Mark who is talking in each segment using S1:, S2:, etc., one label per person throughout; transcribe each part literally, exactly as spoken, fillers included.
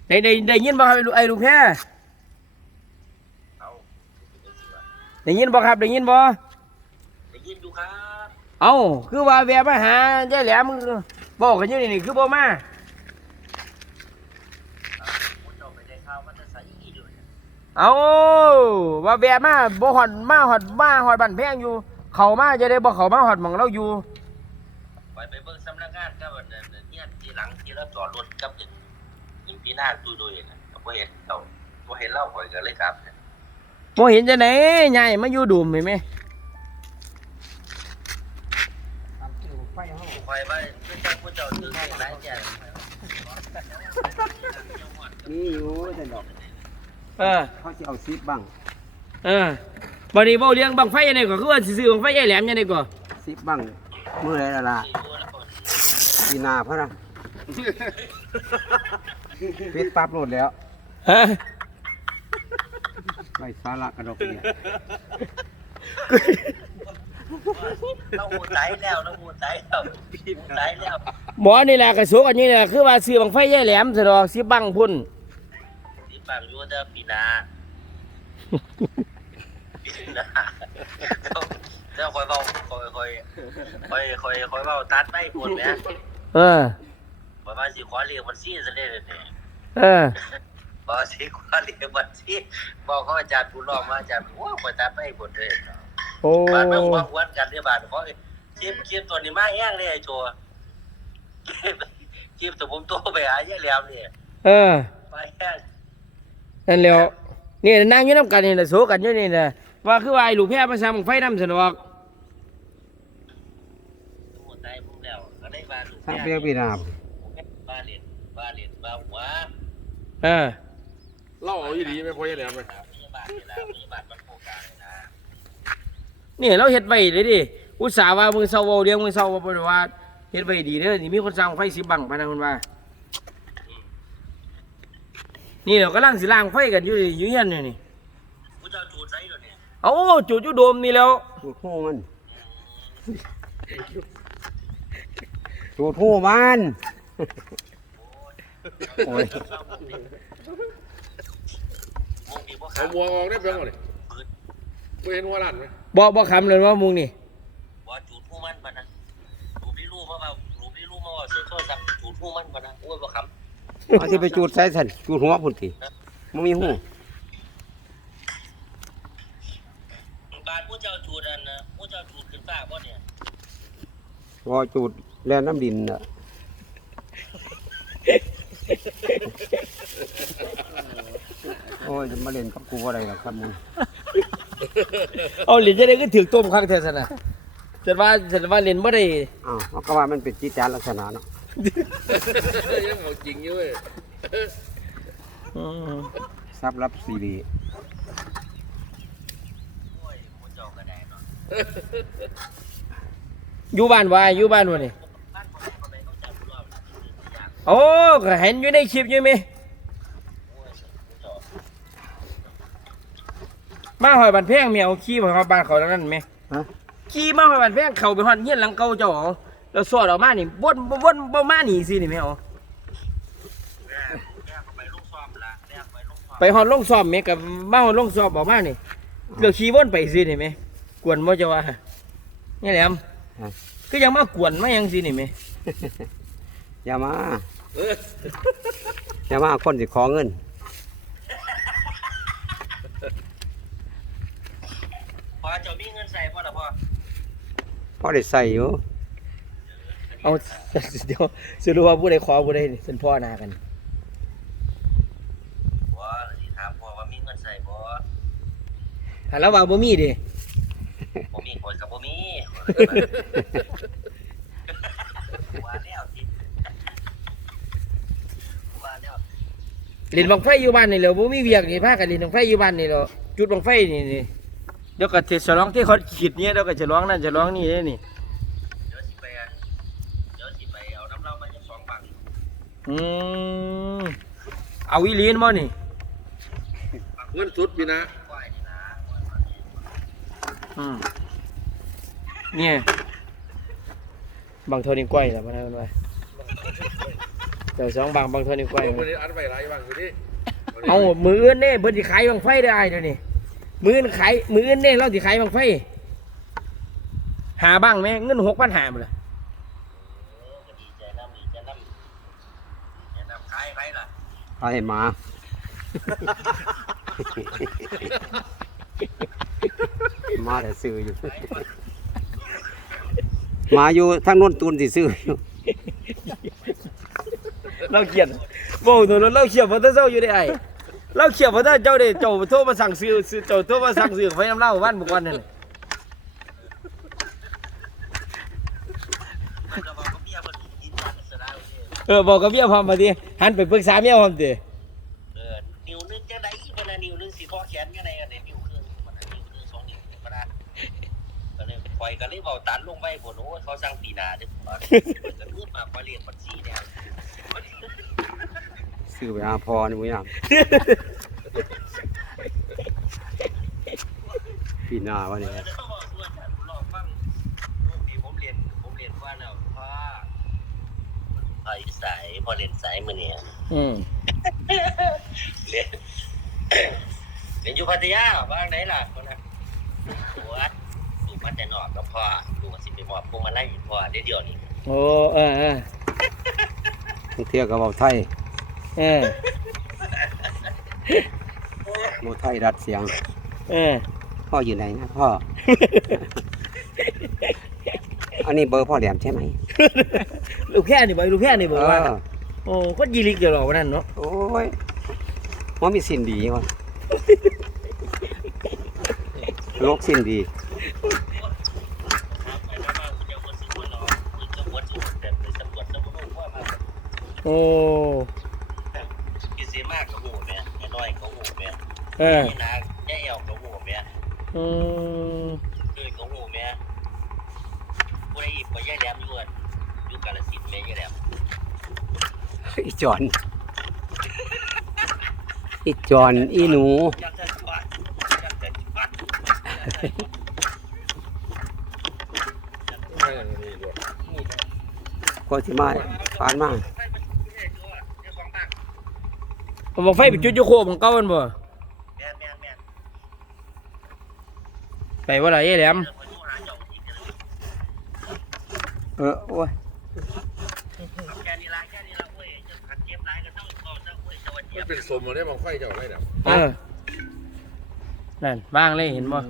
S1: ได้ได้ได้ยินบ่ครับไอ้ลูกแพ้ได้ยินบ่ครับได้ยินบ่
S2: ได้ยินอยู่ครับ
S1: เอ้าคือว่าแวะมาหายายแหลมมึงบอกกันอยู่นี่นี่คือบ่มาเอาว่าแวะมาบ่ฮอดมาฮอดมาฮอดบ้านแพงอยู่เข้ามาจะได้บ่เข้ามาฮอดหม่องเราอยู่
S2: ไปไปเบิ่งสำนักงานกับเนี่ยที่หลังที่เราจอดรถกับยิงปีหน้าดูดูอย่างนั้นบ่เห็นเราบ่เห็นเล่าข่อยก็เลยครับ
S1: บ่เห็นจังได๋ยายมาอยู่ดุมเห็นมั้ย
S2: ไฟไว้เพื่อผู้เจ้าถือหลายแก่
S3: นี่อยู่แต่ดอก
S1: เออ
S3: เขาสิเอาซิปบ้าง
S1: เออบัดนี้เว้าเรื่องบังไฟจังได๋ก็คือว่าสิซื้อบังไฟยายแหลมจังได๋ก็
S3: ซิปบ้างมื้อไหนล่ะล่ะปีหน้าพะนะปิดปั๊บโหลดแล้ว
S1: ฮะ
S3: ไร้สาระกระดกเนี่ย
S2: เราหูใจแล้วเราหูใจแล้วหูใจแล้ว
S1: หมอนี่แหละกระสุกอันนี้แหละคือว่าซื้อบังไฟยายแหลมซะดอกสิบังพุ่น
S2: สิบังอยู่แต่ปีหน้าปีหน้าแล้วค่อยเว้าค่อยค่อยค่อยค่อยค่อยเว้าตัดไปพุ่นแหม
S1: เออ
S2: บ่ว่าสิขอเรียกมันซี่ซะเด้นี่
S1: เออ
S2: บ่สิขอเรียกมันซี่บอกเขาอาจารย์ผู้ร้องมาอาจารย์โอ้ข่อยตัดไปพุ่นเด้
S1: โอ้
S2: บ้านเมืองว่าหวนกันเด้อบาดเพราะคลิปคลิปตัวนี้มาแห้งเลยไอ้โจคลิปตัวผมโตไปหายายแหลมนี่
S1: เออ
S2: มาแห้ง
S1: นั่นแล้วนี่นั่งอยู่นำกันนี่น่ะโซกันอยู่นี่น่ะว่าคือว่าไอ้ลูกแพ้มาสั่งบังไฟนำซะดอก
S2: โอ้ตายผมแล้วก็ได้บ้านลูก
S3: ถ้าเปรี้ยวปีหน้า
S2: บ้านเล่นบ้านเล่นบ้านหัว
S1: เออ
S4: เล่าเอาอีหลีไหมพ่อยายแหลมไหม
S2: พยาบาลนี่ล่ะพยาบาลมันโคกลางเลยนะ
S1: นี่เราเฮ็ดไว้เลยดิอุตส่าห์ว่ามื้อเช้าเว้าเรื่องมื้อเช้าว่าบ่ได้ว่าเฮ็ดไว้ดีเด้อนี่มีคนสั่งไฟสิบบังพะนะเพิ่นว่านี่เรากำลังสิล้างไฟกันอยู่อยู่เฮียนนี่นี่
S2: ผู้เจ้าจูดไสแล้วเนี่ย
S1: เอ้าจุดอยู่โดมนี่แล้ว
S3: จูดหูมันจูดหูมันโอ้ย
S4: เอาบัวออกได้เพียงหน่อยไม่เห็นหัวหลานไหม
S1: บ่บ่คำเลยว่ามุงนี่
S2: บ่จูดหูมันปะนะรูปที่รู้มาว่ารูปที่รู้มาว่าซื้อโทรศัพท์จูดหูมันปะนะโอ้ยบ่คำ
S3: เอาที่ไปจูดใส่สันจูดหัวพุ่นทีมันมีหู
S2: บานผู้เจ้าจูดอันนะผู้เจ้าจูดขึ้นฟ้าบ่เนี่ย
S3: พอจูดแล่นน้ำดินน่ะโอ้ยจะมาเล่นกับกูอะไรหรอครับมึง
S1: เอาเล่นจะได้ก็ถือต้มข้างแท้ซะนะฉันว่าฉันว่าเล่นบ่ได้
S3: อ้าวเขาก็ว่ามันเป็นจิตจารลักษณะเนาะ
S4: ยังเอาจริงอยู่เว้ย
S3: ซับรับซีรี
S1: อยู่บ้านว่าอยู่บ้านวะนี่โอ้ก็เห็นอยู่ในคลิปอยู่ไหมมาหอยบันแพงเมียเอาขี้มาหอยบ้านเขาแล้วนั่นไหมขี้มาหอยบันแพงเขาไปหอยเงี้ยหลังเก่าเจ้าเราสวดออกมานี่วนวนบ่มาหนีสินี่ไหมเอาไปหอยลงซ้อมไหมกับมาหอยลงซ้อมออกมานี่เราขี้วนไปสินี่ไหมกวนบ่จะว่านี่แหละก็ยังมากวนมายังสินี่ไหม
S3: อย่ามาอย่ามาคนสิขอเงิน
S2: พอจะมีเงินใส่พ่อหรอพ่อ
S3: พ่อได้ใส่อยู่
S1: เอาเดี๋ยวสรุปว่าผู้ใดขอผู้ใดเป็นพ่อนากัน
S2: ว่าที่ถามพ่อว่ามีเงินใส่บ่
S1: ถามแล้วว่าบ่มีดิ
S2: บ่มีคนกับบ่มีว่าแล้วสิว่าแล้ว
S1: เล่นบังไฟอยู่บ้านนี่แหละบ่มีเวียกนี่พากันเล่นบังไฟอยู่บ้านนี่แหละจุดบังไฟนี่นี่เดี๋ยวก็จะฉลองที่เขาขีดเนี่ยเดี๋ยวก็จะร้องนั่นจะร้องนี่ได้นี่
S2: เดี๋ยวสิไปเดี๋ยวสิไปเอาน้ำเหล้ามาจะสองบัง
S1: อืมเอาอีลีนบ่นี่
S4: เงินสุดพี่นะ
S1: อืมเนี่ยบางเท่านี้ก้อยแล้วมาได้ไหมเจ้าสองบางบางเท่านี้ไฟ
S4: เอาคนนี้อัดไปไรบ้างอยู่ดิ
S1: เอามืออื่นเน่เพิ่นสิขายบางไฟได้เดี๋ยวนี้มืออื่นขายมืออื่นเน่เราสิขายบางไฟหาบ้างไหมเงินหกพันหาหมดเลย
S2: ดีใจน้ำดีใจน้ำดีใจน้ำขายไรล่ะ
S3: ขายให้หมาหมาแต่ซื้ออยู่หมาอยู่ทางโน้นตูนสิซื้ออยู่
S1: เราเขียนโว้ยตัวนั้นเราเขียนว่าถ้าเจ้าอยู่ได้ไอเราเขียนว่าถ้าเจ้าได้เจ้าโทรมาสั่งซื้อซื้อเจ้าโทรมาสั่งซื้อไฟน้ำเหล้าบ้านบุกวันนั่น
S2: มันก็บอกกับเมียมันกินมันสระเลย
S1: เออบอกกับเมียพร้อมมาดิหันไปปรึกษาเมียพร้อมดิ
S2: เออนิ้วนึงจังไดมันน่ะนิ้วนึงสิพอแขนกันไดกันได้นิ้วครึ่งมันน่ะนิ้วครึ่งสองนิ้วก็ได้ก็เลยปล่อยก็เลยเว้าตันลงไปบ่โอ้เขาสั่งปีหน้าเด้อก็คือมาบ่เรียกบัญชีเนี่ย
S3: ซื้อไปหาพอนี่บ่ยามปีหน้าวะเนี่ย
S2: เขาบอกว่าฉันรอฟังที่ผมเรียนผมเรียนว่าแล้วพ่อพ่ออยู่สายพอเรียนสายมื้อนี้
S1: อืม
S2: เรียนเรียนอยู่พัทยาบ้างไหนล่ะคนน่ะปวดดูมาแต่นอกกับพ่อดูว่าสิไปมอบพวงมาลัยให้พ่อได้เดียวนี้
S1: โอ้เออเออ
S3: บางเที่ยก็เว้าไทย
S1: เออ
S3: เว้าไทยรัดเสียง
S1: เออ
S3: พ่ออยู่ไหนนะพ่อ อันนี้เบอร์พ่อแหลมใช่ไหม
S1: ลูกแค่นี่บอกลูกแค่นี่บอกว่า
S3: เออ
S1: โอ้ก็ยีริกเดี๋ยวหรอกวันนั้นเนาะ
S3: โอ้ยมันมีสิ่นดีวะโลกสิ่นดี
S2: ครับไปแล้วมาเจ้าบ่สิบ่รอคุณจะบ่สิแต่ไปตำรวจตำรวจว่ามา
S1: โอ้
S2: กินเสียมากก็ฮู้แม่ไอ้น้อยก็ฮู้แม่
S1: เออ
S2: นี่นะยายแอวก็ฮู้แม่
S1: อืม
S2: เอ้ยก็ฮู้แม่ผู้ใดอีกบ่ยายแหลมอยู่อะอยู่กาฬสินธุ์แม่ยายแหลม
S3: อีจอนอีจอนอีหนู
S2: อยากจะชวนอยากจะชวน
S4: ไม่อย่างนี้ด้วย
S3: ก็สิมาปานมา
S1: ผมบอกไฟไปจุดโยโคของเก่ามันบ่
S2: แม่นแม่นแม่น
S1: ไปว่าไรแหลม
S3: เออโอ้ย
S2: แค่นี้ละแค่นี้ละเว้ยจะขัดเจ็บหลายก็ต้องก็ต้องเว้ยจะว่าเจ็
S4: มั
S2: บ
S4: นเป็นสมมาได้บางไฟเจ้าอะไรเนี่ย
S1: เออนั่นบ้างเลยเห็นบ่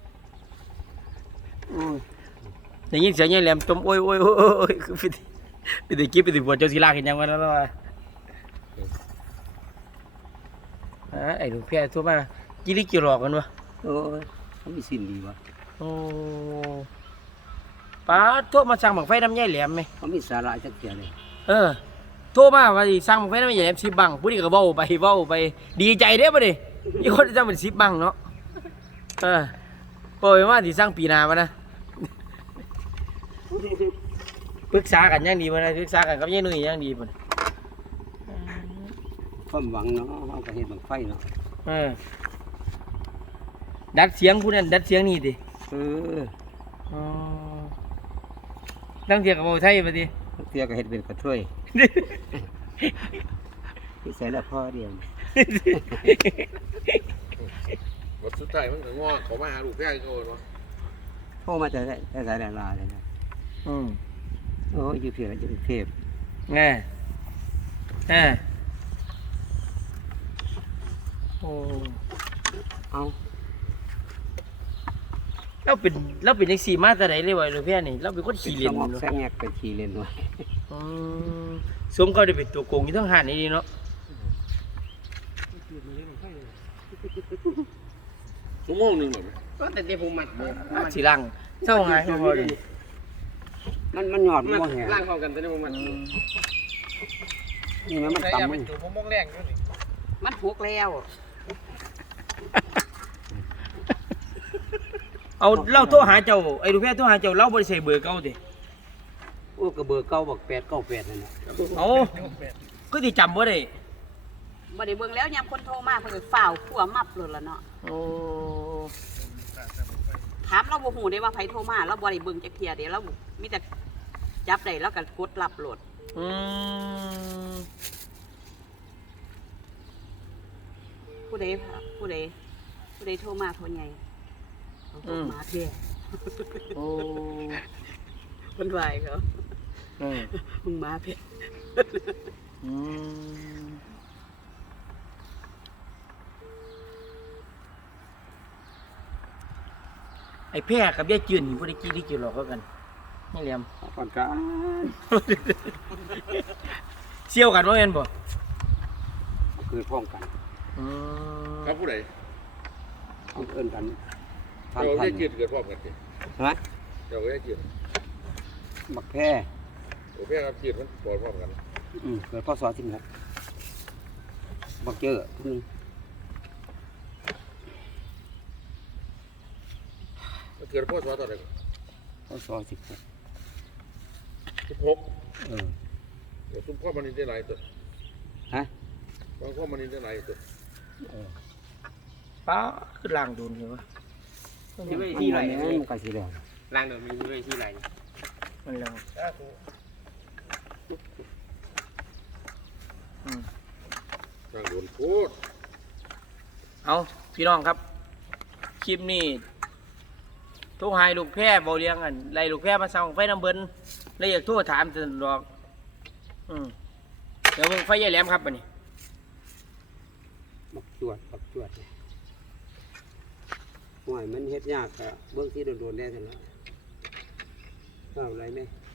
S1: ได้ยินเสียงยายแหลมจมโอ้ยโอ้ยโอ้ยโอ้ยคือไปไปตะกี้ไปตะบัวเจ้าศิลาเห็นยังวะนั่นวะอ่าไอ้ลูกแพร่ทั่วมาจิริกิหลอกกันวะ
S3: โอ้ยมันมีสิ่นดีวะ
S1: โอ้ป้าโทรมาสั่งบังไฟน้ำยายแหลมไหม
S3: มันมีสาระจักเกียเลย
S1: เออโทรมาว่าสิสั่งบังไฟน้ำยายแหลมสิบบังผู้นี้ก็เว้าไปเว้าไปดีใจเด้อบ่ดิมีคนสั่งเป็นสิบบังเนาะเออโอ้ยว่าสิสั่งปีหน้าวะนะปรึกษากันอย่างดีบ่นะปรึกษากันกับยายนุ่ยอย่างดีบ่นะ
S3: ความหวังเนาะเฮาก็เฮ็ดบังไฟเนาะ
S1: เออดัดเสียงผู้นั้นดัดเสียงนี่ดิ
S3: เออ
S1: อ๋อตั้งเทียกับเว้าไทยบ่ดิ
S3: บางเที่ยก็เฮ็ดเป็นกระช่วยที่ใส่ละพ่อเดียว
S4: บทสุดท้ายมันก็ง้อเขามาหาลูกแพ้เขาเนาะ
S3: โทรมาแต่แต่แต่สายลาเลยนะ
S1: อืม
S3: โอ้ยอยู่เพียอยู่เทพ
S1: แง่แง่โอ้
S3: เอา
S1: เราเป็นเราเป็นจังซี่มาแต่ไหนเลยวะลูกแพร่นี่เราเป็นคน
S3: เป็น
S1: ขี้
S3: ส
S1: เล่น
S3: มอง
S1: เนาะ
S3: แซงแงกเป็นขี้เล่นด้วย
S1: อืมสมเขาได้เป็นตัวโกงอยู่ทั้งหาดนี่ดีเนาะ
S4: ชั่วโมงหนึ่งแบบ
S1: ก็แต่เดี๋ยวผมมัดมัดสิลังเศร้าไงพอดี
S3: มันมันหยอดบ่แหง
S1: ล่างเข้ากันแต่เดี๋ยวผมมัด
S3: นี่มันมันต่ำมัน
S1: ผมมองแรงอยู่นี่
S5: มันผูกแล้ว
S1: เอาเราโทรหาเจ้าไอ้ลูกแพร่โทรหาเจ้าเราบ่ได้ใส่เบอร์เก่าติ
S3: โอ้กระเบอร์เก้าบอกแปดเก้าแปดนั่นแหละ
S1: เอาก็สิจำบ่ได้
S5: บ่ได้เบิ่งแล้วยามคนโทรมาเพิ่นก็ฝ่าวขัวมับเลยล่ะเนาะ
S1: โอ้
S5: ถามเราบ่ฮู้ได้ว่าไผโทรมาเราบ่ได้เบิ่งจักเที่ยเด้เรามีแต่จับได้แล้วก็กดรับโหลด
S1: โอืม
S5: ผู้ใดผู้ใดผู้ใดโทรมาคนใหญ่เขาโทรมาเพี้ย
S1: โอ้
S5: คนวายเขา
S1: อืม
S5: มึงมาเพี้ย
S1: อืมไอ้แพร่กับยายจืนนี่บ่ได้กี่ได้กี่หรอกเขากันนี่เหลี่ยม
S3: ก่อนกัน
S1: เชี่ยวกันว่าแม่นบ่
S3: คือพร้อมกัน
S1: อืม
S4: ครับผู้ใด
S3: เอาเอิ้นกันทาง
S4: เรา
S3: ทั
S4: ได้
S3: น
S4: เกียรติเกิดพร้อมกันสิ
S3: ฮะ
S4: เราได้เกียรติ
S3: บักแพร่
S4: โอเคครับเกียรติมันปล่อยพร้อมกัน
S3: อืมเกิดพศสิบหกบักเจอผู้หนึง
S4: มันเกิดพ่อสอนตอนไหน
S3: พศสิบหก
S4: สิบหก
S3: เออ
S4: เดี๋ยวซุ่มพ่อมันนี่ได้หลายตัว
S3: ฮะ
S4: บางพ่อมันนี่ได้หลายตัว
S3: เออ
S1: ป้าคือล่างโดนเหรอวะ
S3: ที่ไว้ที่ไหนมันก็สิแล้ว
S6: ล่างเดิมมีไว้ที่ไหน
S1: มันแล้วอืม
S4: ทางโดนโคตร
S1: เอาพี่น้องครับ คลิปนี้ทุกหายลูกแพร่เบาเลี้ยงกันไล่ลูกแพร่มาส่องไฟน้ำเบิ้ลเลยอยากโทรถามจะดอกอืมเดี๋ยวมึงไฟยายแหลมครับอันนี้
S3: บักจวดบักจวดเนี่ยห่วยมันเฮ็ดยากอะเบื้องที่โดนๆแน่เท่านั้นเอาอะไรไหม